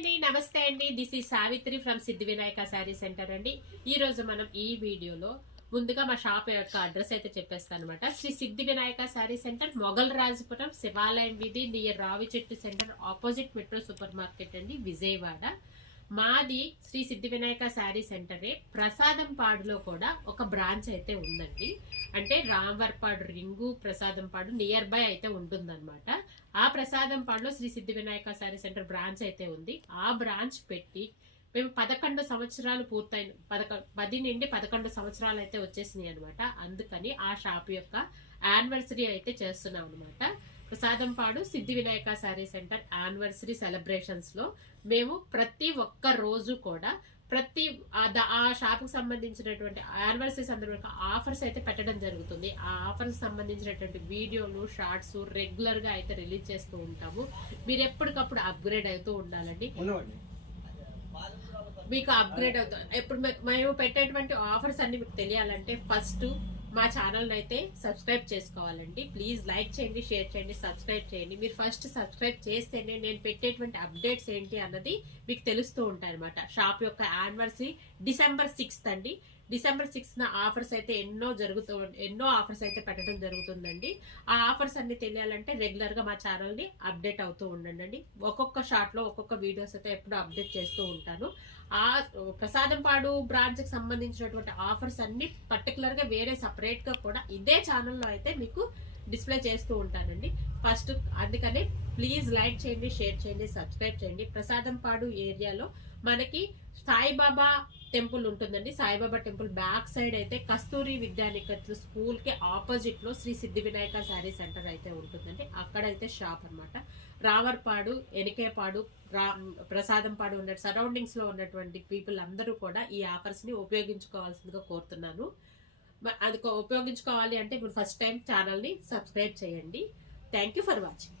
అండి, నమస్తే అండి. దిస్ ఈ Savitri from Siddhi Vinayaka sari centre అండి. ఈ రోజు మనం ఈ వీడియోలో ముందుగా మా షాప్ యొక్క అడ్రస్ అయితే చెప్పేస్తాను అనమాట. శ్రీ సిద్ధి వినాయక శారీ సెంటర్, మొగల్ రాజపురం, శివాలయం వీధి, నియర్ రావి చెట్టు centre, opposite metro super market అండి, విజయవాడ. మాది శ్రీ సిద్ధి వినాయక శారీ సెంటరే. ప్రసాదం పాడులో కూడా ఒక బ్రాంచ్ అయితే ఉందండి. అంటే రాంవర్పాడు రింగు ప్రసాదం పాడు నియర్ బై అయితే ఉంటుందన్నమాట. ఆ ప్రసాదం పాడులో శ్రీ సిద్ధి వినాయక శారీ సెంటర్ బ్రాంచ్ అయితే ఉంది. ఆ బ్రాంచ్ పెట్టి మేము 11 సంవత్సరాలు పూర్తయిన 10 నుండి 11 సంవత్సరాలు అయితే వచ్చేసినాయి అనమాట. అందుకని ఆ షాప్ యొక్క యానివర్సరీ అయితే చేస్తున్నాం అనమాట. ప్రసాదంపాడు సిద్ధి Vinayaka sari centre anniversary celebrations లో మేము ప్రతి ఒక్క రోజు కూడా ఆ షాప్ కు సంబంధించినటువంటి యానివర్సరీ సందర్భంగా ఆఫర్స్ అయితే పెట్టడం జరుగుతుంది. ఆ ఆఫర్స్ సంబంధించినటువంటి వీడియోలు, షార్ట్స్ రెగ్యులర్ గా అయితే రిలీజ్ చేస్తూ ఉంటాము. మీరు ఎప్పటికప్పుడు అప్గ్రేడ్ అవుతూ ఉండాలండి. మీకు అప్గ్రేడ్ అవుతుంది. ఎప్పుడు మేము పెట్టేటువంటి ఆఫర్స్ అన్ని మీకు తెలియాలంటే ఫస్ట్ మా ఛానల్ అయితే సబ్స్క్రైబ్ చేసుకోవాలండి. ప్లీజ్ లైక్ చేయండి, షేర్ చేయండి, సబ్స్క్రైబ్ చేయండి. మీరు ఫస్ట్ సబ్స్క్రైబ్ చేస్తేనే నేను పెట్టేటువంటి అప్డేట్స్ ఏంటి అన్నది మీకు తెలుస్తూ ఉంటాయి అనమాట. షాప్ యొక్క యానివర్సరీ December 6th అండి. December 6th ఆఫర్స్ అయితే ఎన్నో ఆఫర్స్ అయితే పెట్టడం జరుగుతుందండి. ఆ ఆఫర్స్ అన్ని తెలియాలంటే రెగ్యులర్ గా మా ఛానల్ ని అప్డేట్ అవుతూ ఉండండి. ఒక్కొక్క షార్ట్ లో ఒక్కొక్క వీడియోస్ అయితే ఎప్పుడు అప్డేట్ చేస్తూ ఉంటాను. ఆ ప్రసాదంపాడు బ్రాంచ్ కి సంబంధించినటువంటి ఆఫర్స్ అన్ని పర్టికులర్ గా వేరే సపరేట్ గా కూడా ఇదే ఛానల్లో అయితే మీకు డిస్ప్లే చేస్తూ ఉంటానండి. ఫస్ట్ అందుకని ప్లీజ్ లైక్ చేయండి, షేర్ చేయండి, సబ్స్క్రైబ్ చేయండి. ప్రసాదంపాడు ఏరియాలో మనకి సాయిబాబా టెంపుల్ ఉంటుందండి. సాయిబాబా టెంపుల్ బ్యాక్ సైడ్ అయితే కస్తూరి విద్యానికేతన్ స్కూల్ కి ఆపోజిట్ లో శ్రీ సిద్ధి వినాయక శారీ సెంటర్ అయితే ఉంటుందండి. అక్కడైతే షాప్ అనమాట. రావర్పాడు, ఎనికేపాడు, ప్రసాదంపాడు ఉన్న సరౌండింగ్స్ లో ఉన్నటువంటి పీపుల్ అందరూ కూడా ఈ ఆఫర్స్ ని ఉపయోగించుకోవాల్సిందిగా కోరుతున్నాను. అది ఉపయోగించుకోవాలి అంటే ఇప్పుడు ఫస్ట్ టైం ఛానల్ ని సబ్స్క్రైబ్ చేయండి. Thank you for watching.